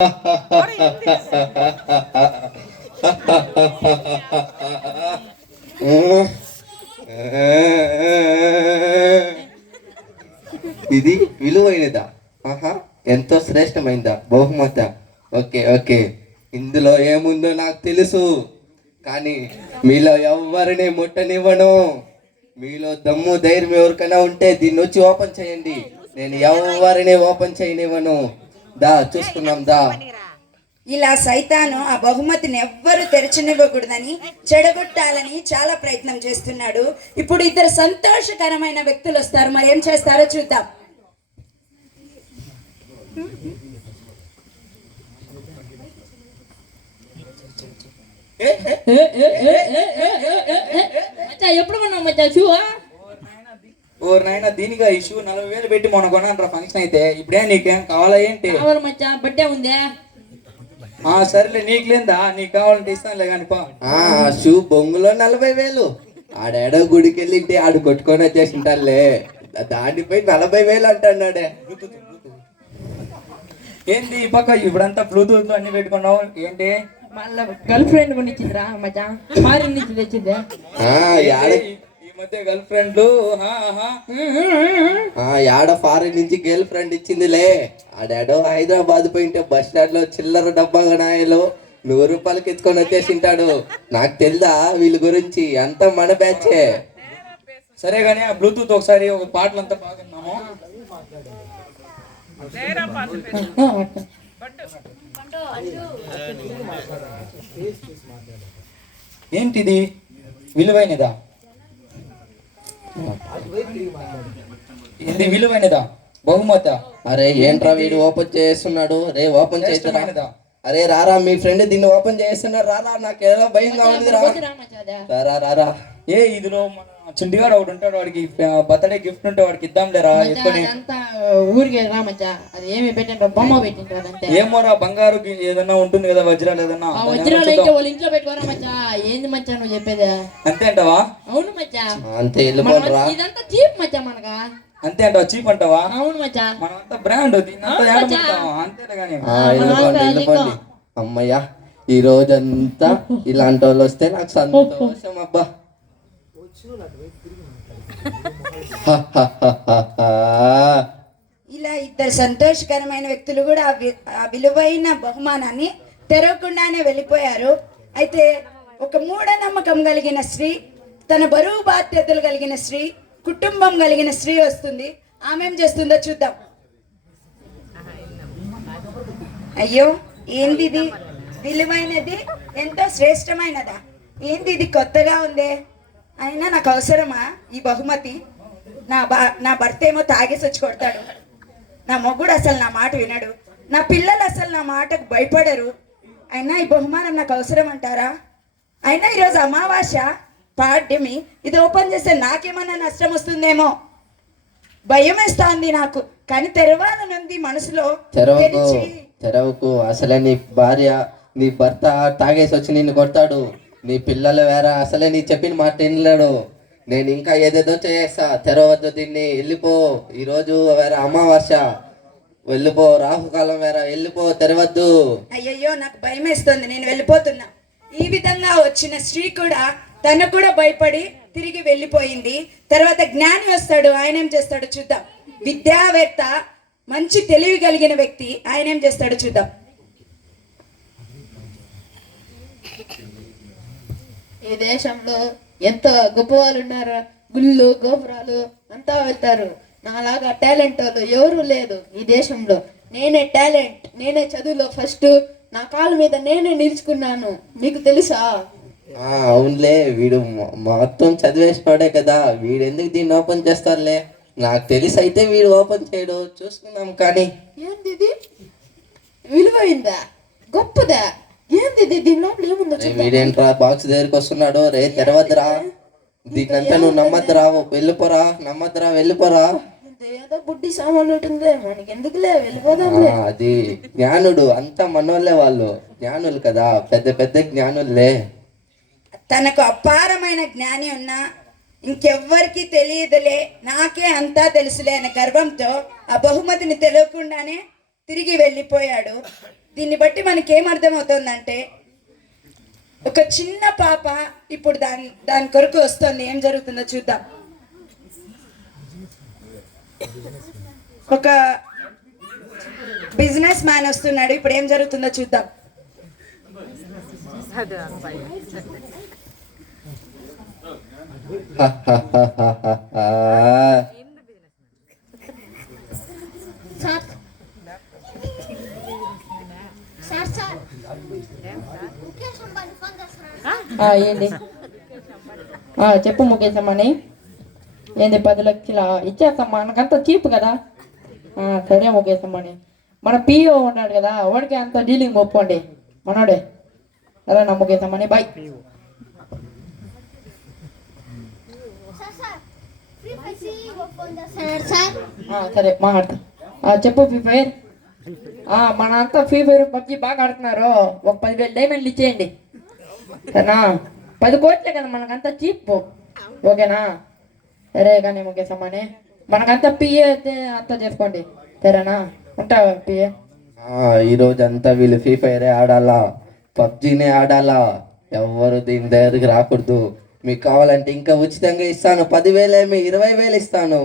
ఇది విలువైనదా? ఆహా, ఎంతో శ్రేష్టమైనదా బహుమత? ఓకే ఓకే, ఇందులో ఏముందో నాకు తెలుసు, కానీ మీలో ఎవరిని ముట్టనివ్వను. మీలో దమ్ము ధైర్యం ఎవరికైనా ఉంటే దీన్ని వచ్చి ఓపెన్ చేయండి. నేను ఎవరిని ఓపెన్ చేయనివ్వను. దా చూసుకుందాం దా. ఇలా సైతాను ఆ బహుమతిని ఎవ్వరు తెరచనివ్వకూడదని చెడగొట్టాలని చాలా ప్రయత్నం చేస్తున్నాడు. ఇప్పుడు ఇద్దరు సంతోషకరమైన వ్యక్తులు వస్తారు, మరి ఏం చేస్తారో చూద్దాం. ఎప్పుడు కొన్నావు మచ్చా షూ? ఓ నాయన, దీనిగా ఈ షూ 40,000 పెట్టి మొన్న కొన్నాను ఫంక్షన్ అయితే. ఇప్పుడే నీకేం కావాలా ఏంటి? కావాలి మచ్చా, బట్టే ఉందే. సరేలే, నీకు లేదా? నీకు కావాలంటే ఇస్తానులే కానీ పా. షూ బొంగులో 40,000. ఆడేడో గుడికి వెళ్ళి ఆడు కొట్టుకొని వచ్చేసింటాలే, దానిపై 40,000 అంటున్నాడే. ఏంటి ఈ పక్క ఇప్పుడంతా బ్లూటూత్ అన్ని పెట్టుకున్నావు ఏంటి? మళ్ళీ గర్ల్ ఫ్రెండ్ కొనిచ్చిందిరా మచ్చా, ఫారిన్ నుంచి తెచ్చిందే. ఈ మధ్య గర్ల్ ఫ్రెండ్లు యాడ ఫారెన్ నుంచి గర్ల్ ఫ్రెండ్ ఇచ్చిందిలే. ఆడాడో హైదరాబాద్ పోయింటే బస్ స్టాండ్ లో చిల్లర డబ్బా గణాయిలో 100 రూపాయలకి ఎత్తుకొని వచ్చేసింటాడు. నాకు తెలుదా వీళ్ళ గురించి? అంతా మన బ్యాచే. సరే గానీ ఆ బ్లూటూత్ ఒకసారి ఒక పాటలంతా బాగున్నాము. ఏంటిది? విలువైనదా? ఇది విలువైనదా బహుమత? అరే ఏంట్రా వీడు ఓపెన్ చేస్తున్నాడు? రే ఓపెన్ చేస్తున్నా. అరే రారా, మీ ఫ్రెండ్ దీన్ని ఓపెన్ చేస్తున్నారు. రారా, నాకు ఏదో భయంగా ఉంది. రారా రారా. ఇదిలో మన చిండిగాడు ఒకటి ఉంటాడు, వాడికి బర్త్డే గిఫ్ట్ ఉంటే వాడికి ఇద్దాం లేరా? ఊరికే రా మచ్చా, అది ఏమి పెట్టిండ్రో బొమ్మ పెట్టిండ్రు. ఏమోరా, బంగారు ఏదన్నా ఉంటుంది కదా, వజ్రాలు ఏదన్నా. వజ్రాలు అయితే వాళ్ళ ఇంట్లో పెట్టుకోరా మచ్చా. ఏంది మచ్చా నువ్వు చెప్పేది? అంతే అంటావా? అవును మచ్చా, అంతే. ఇదంతా చీప్ మచ్చా మనగా. అంతే అంటావా? చీప్ అంటావా? అవును మచ్చా, మనంతా బ్రాండ్. అంతేలే కానీ. అమ్మయ్యా, ఈ రోజంతా ఇలాంటి వాళ్ళు వస్తే నాకు సంతోషం. అబ్బా, ఇలా ఇద్దరు సంతోషకరమైన వ్యక్తులు కూడా ఆ విలువైన బహుమానాన్ని తెరవకుండానే వెళ్ళిపోయారు. అయితే ఒక మూఢనమ్మకం కలిగిన స్త్రీ, తన బరువు బాధ్యతలు కలిగిన స్త్రీ, కుటుంబం కలిగిన స్త్రీ వస్తుంది. ఆమె ఏం చేస్తుందో చూద్దాం. అయ్యో, ఏంది ఇది? విలువైనది, ఎంతో శ్రేష్టమైనదా? ఏంది ఇది? కొత్తగా ఉందే. అయినా నాకు అవసరమా ఈ బహుమతి? నా భర్త ఏమో తాగేసి వచ్చి కొడతాడు, నా మొగుడు అసలు నా మాట వినడు, నా పిల్లలు అసలు నా మాటకు భయపడరు. అయినా ఈ బహుమానం నాకు అవసరం అంటారా? అయినా ఈరోజు అమావాస్య, పాడ్యమి, ఇది ఓపెన్ చేస్తే నాకేమన్నా నష్టం వస్తుందేమో భయం వేస్తుంది నాకు. కానీ తెరవాలనుంది మనసులో. తెరవకు. అసలే నీ భార్య, నీ భర్త తాగేసి వచ్చి నిన్ను కొడతాడు. నీ పిల్లలు వేరే, అసలే నీ చెప్పిన మాట వినలేడు. నేను ఇంకా ఏదేదో చేస్తా. తెరవద్దు దీన్ని, వెళ్ళిపో. ఈరోజు వేరే అమావాస్య, వెళ్ళిపో. రాహుకాలం వేరే, వెళ్ళిపో, తెరవద్దు. అయ్యయ్యో, నాకు భయం వేస్తుంది, నేను వెళ్ళిపోతున్నా. ఈ విధంగా వచ్చిన స్త్రీ కూడా తను కూడా భయపడి తిరిగి వెళ్ళిపోయింది. తర్వాత జ్ఞాని వస్తాడు, ఆయన ఏం చేస్తాడో చూద్దాం. విద్యావేత్త, మంచి తెలివి కలిగిన వ్యక్తి, ఆయన ఏం చేస్తాడో చూద్దాం. ఈ దేశంలో ఎంతో గొప్ప వాళ్ళు ఉన్నారు, గుళ్ళు గోపురాలు అంతా వెళ్తారు. నాలాగా టాలెంట్ వాళ్ళు ఎవరు లేదు ఈ దేశంలో. నేనే టాలెంట్, నేనే చదువులో ఫస్ట్, నా కాళ్ళ మీద నేనే నిలుచుకున్నాను. మీకు తెలుసా? అవునులే, వీడు మొత్తం చదివేసినాడే కదా, వీడు ఎందుకు దీన్ని ఓపెన్ చేస్తారులే. నాకు తెలిసి అయితే వీడు ఓపెన్ చేయడు, చూసుకున్నాం. కానీ ఏంది ఇది? విలువైందా? గొప్పదా? ఏంది దీని లోపల ఏముందో? వీడేంట్రా బాక్స్ దగ్గరికి వస్తున్నాడు? రే తెరవద్దురా, దీన్నంతా నువ్వు నమ్మద్దురా, వెళ్ళిపోరా. నమ్మద్దురా, వెళ్ళిపోరా. ఏదో బుడ్డి సామాన్ ఉంటుందే, మనకి ఎందుకులే, వెళ్ళిపోదాంలే. అది జ్ఞానుడు, అంతా మనోళ్ళే, వాళ్ళు జ్ఞానులు కదా, పెద్ద పెద్ద జ్ఞానులే. తనకు అపారమైన జ్ఞాని ఉన్నా ఇంకెవ్వరికి తెలియదులే, నాకే అంతా తెలుసులే అనే గర్వంతో ఆ బహుమతిని తెలియకుండానే తిరిగి వెళ్ళిపోయాడు. దీన్ని బట్టి మనకి ఏం అర్థమవుతుందంటే ఒక చిన్న పాప ఇప్పుడు దాని కొరకు వస్తుంది. ఏం జరుగుతుందో చూద్దాం. ఒక బిజినెస్ మ్యాన్ వస్తున్నాడు. ఇప్పుడు ఏం జరుగుతుందో చూద్దాం. ఏంటి చెప్పు ముఖేష్ అమ్మని. ఏంది 10 లక్షల ఇచ్చేస్తాం, మనకంత చీప్ కదా. సరే ముఖేష్ అమ్మని. మన పిఓ ఉన్నాడు కదా, వాడికి అంత డీలింగ్ ఒప్పుకోండి మనోడే. సరేనా ముఖేష్ అమ్మని, బాయ్. సరే మాట్లాడతా. చెప్పు ఫ్రీ ఫైర్. మన అంతా ఫ్రీ ఫైర్ పబ్జి బాగా ఆడుతున్నారు. ఒక 10,000 డైమండ్లు ఇచ్చేయండి సరేనా. 10 కోట్లే కదా, మనకంతా చీప్. ఓకేనా? సరే కానీ ముఖేష్ అమ్మని, మనకంతా పిఏ అయితే అంతా చేసుకోండి సరేనా. ఉంటా పిఏ. ఈరోజు అంతా వీళ్ళు ఫ్రీ ఫైరే ఆడాలా, పబ్జీనే ఆడాలా. ఎవరు దీని దగ్గరికి రాకూడదు. మీకు కావాలంటే ఇంకా ఉచితంగా ఇస్తాను. 10,000 ఏమి 20,000 ఇస్తాను.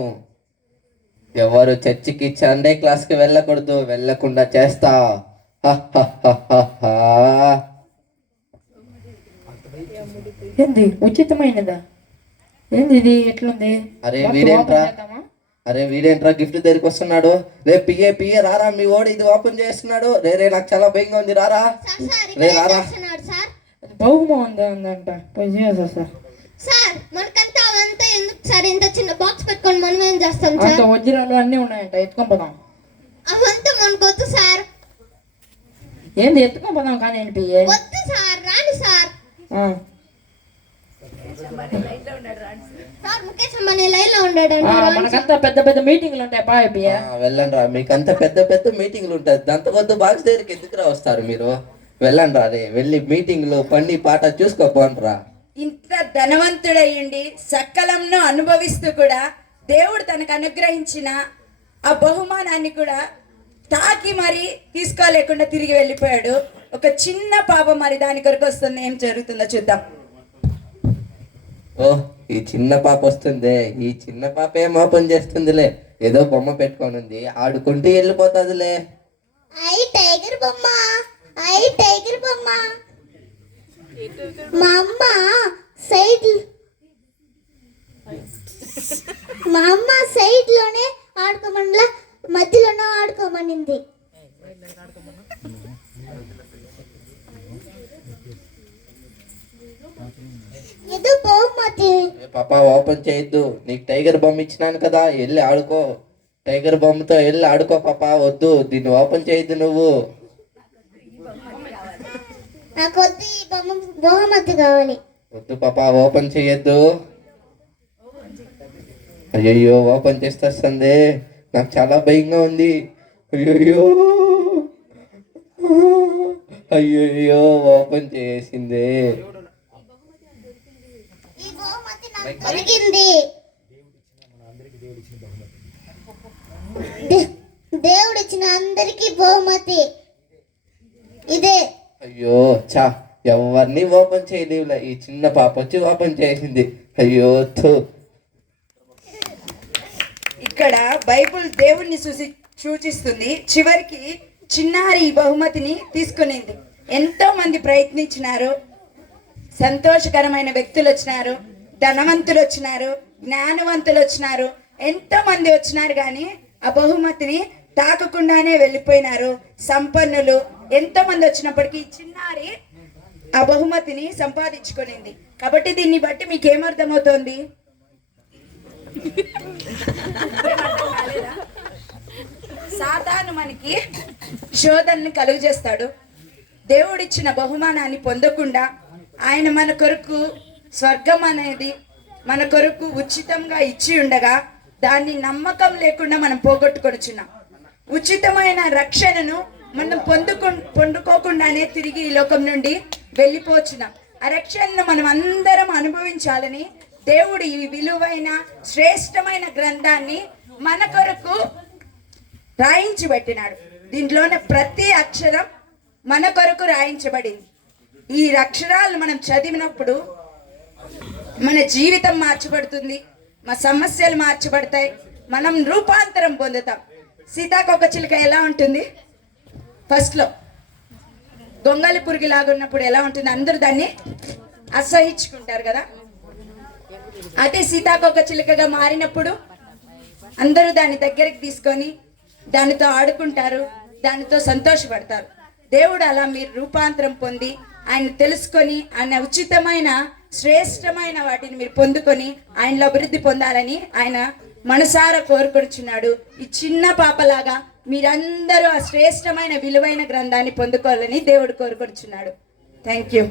ఎవరు చర్చికి సండే క్లాస్కి వెళ్ళకూడదు, వెళ్ళకుండా చేస్తా. ఏంది ఉచితమైనదా? ఏంది ఇది ఎట్లుంది? అరే వీడేంట్రా గిఫ్ట్ దగ్గరికి వస్తున్నాడు. రే పిఏ పిఏ రారా, మీ ఓడి ఇది ఓపెన్ చేస్తున్నాడు. రే నాకు చాలా భయంగా ఉంది, రారా రే రారా. బహుమా ఉందంట సార్. సార్ మనకంతా అవంతా ఎందుకు సార్? ఇంత చిన్న బాక్స్ పెట్టుకొని మనం ఏం చేస్తాం సార్? అంత వజ్రాలు అన్నీ ఉన్నాయంట, ఎత్తుకొని పోదాం. అవంతా మనకొద్దు సార్. ఏంది ఎత్తుకొని పోదాం కానీ ఏంటి పిఏ? వద్దు సార్, రాండి sir. Sir Mukesh Ambani live లో ఉన్నాడు. మనకంతా పెద్ద పెద్ద మీటింగ్లు ఉంటాయి బాయ్ పిఏ. వెళ్ళండి రా, మీకు అంత పెద్ద పెద్ద మీటింగ్లు ఉంటాయి. దాంతో కొద్ది బాక్స్ దగ్గరికి ఎందుకురా వస్తారు మీరు? వెళ్ళండి రా, రే వెళ్ళి మీటింగ్లు పని పాట చూసుకోపోండి రా. ఇంత ధనవంతుడయ్యండి సకలంను అనుభవిస్తూ కూడా దేవుడు తనకు అనుగ్రహించిన ఆ బహుమానాన్ని కూడా తాకి మరి తీసుకోలేకుండా తిరిగి వెళ్ళిపోయాడు. ఒక చిన్న పాప మరి దాని కొరకు వస్తుంది. ఏం జరుగుతుందో చూద్దాం. ఓ ఈ చిన్న పాప వస్తుందే, ఈ చిన్న పాప ఏం ఓపెన్ చేస్తుందిలే. ఏదో బొమ్మ పెట్టుకొని ఉంది, ఆడుకుంటూ వెళ్ళిపోతుందిలే. ఐ టైగర్ బొమ్మ, ఐ టైగర్ బొమ్మ. మా అమ్మ సైడ్ లోనే ఆడుకోమనిలా, మధ్యలోనే ఆడుకోమనింది. ఏదో బహుమతి. పాప ఓపెన్ చేయొద్దు, నీకు టైగర్ బొమ్మ ఇచ్చినాను కదా, వెళ్ళి ఆడుకో. టైగర్ బొమ్మతో వెళ్ళి ఆడుకో పాప, వద్దు దీన్ని ఓపెన్ చేయొద్దు నువ్వు. నాకు వద్దు, ఈ బహుమతి కావాలి. వద్దు పాప, ఓపెన్ చేయొద్దు. అయ్యయ్యో ఓపెన్ చేస్తుంది, నాకు చాలా భయంగా ఉంది. అయ్యయ్యో అయ్యయ్యో ఓపెన్ చేసింది. ఈ బహుమతి నాకు దొరికింది. దేవుడు ఇచ్చిన అందరికీ బహుమతి ఇదే. అయ్యో చా, ఎవరిని ఓపెన్ చేయలేవులే. ఈ చిన్న పాప వచ్చి ఓపెన్ చేసింది. అయ్యో ఇక్కడ బైబుల్ దేవుణ్ణి సూచిస్తుంది. చివరికి చిన్నారి ఈ బహుమతిని తీసుకునింది. ఎంతో మంది ప్రయత్నించినారు, సంతోషకరమైన వ్యక్తులు వచ్చినారు, ధనవంతులు వచ్చినారు, జ్ఞానవంతులు వచ్చినారు, ఎంతో మంది వచ్చినారు. కానీ ఆ బహుమతిని తాకకుండానే వెళ్ళిపోయినారు. సంపన్నులు ఎంతో మంది వచ్చినప్పటికీ చిన్నారి ఆ బహుమతిని సంపాదించుకునింది. కాబట్టి దీన్ని బట్టి మీకు ఏమర్థమవుతోంది? సాతాను మనకి శోధనని కలుగు చేస్తాడు. దేవుడిచ్చిన బహుమానాన్ని పొందకుండా ఆయన మన కొరకు స్వర్గం అనేది మన కొరకు ఉచితంగా ఇచ్చి ఉండగా దాన్ని నమ్మకం లేకుండా మనం పోగొట్టుకొనిచున్నాం. ఉచితమైన రక్షణను మనం పొందుకోకుండానే తిరిగి ఈ లోకం నుండి వెళ్ళిపోచున్నాం. ఆ రక్షణను మనం అందరం అనుభవించాలని దేవుడు ఈ విలువైన శ్రేష్టమైన గ్రంథాన్ని మన కొరకు రాయించి పెట్టినాడు. దీంట్లోనే ప్రతి అక్షరం మన కొరకు రాయించబడింది. ఈ అక్షరాలు మనం చదివినప్పుడు మన జీవితం మార్చబడుతుంది, మా సమస్యలు మార్చబడతాయి, మనం రూపాంతరం పొందుతాం. సీతాకోకచిలుక ఎలా ఉంటుంది? ఫస్ట్లో గొంగలి పురుగులాగా ఉన్నప్పుడు ఎలా ఉంటుంది? అందరూ దాన్ని అసహించుకుంటారు కదా. అదే సీతాకోకచిలుకగా మారినప్పుడు అందరూ దాని దగ్గరికి తీసుకొని దానితో ఆడుకుంటారు, దానితో సంతోషపడతారు. దేవుడు అలా మీరు రూపాంతరం పొంది ఆయన తెలుసుకొని ఆయన ఉచితమైన శ్రేష్టమైన వాటిని మీరు పొందుకొని ఆయనలో అభివృద్ధి పొందాలని ఆయన మనసారా కోరుకొచ్చున్నాడు. ఈ చిన్న పాపలాగా మీరందరూ ఆ శ్రేష్టమైన విలువైన గ్రంథాన్ని పొందుకోవాలని దేవుడు కోరుకొచ్చున్నాడు. Thank you.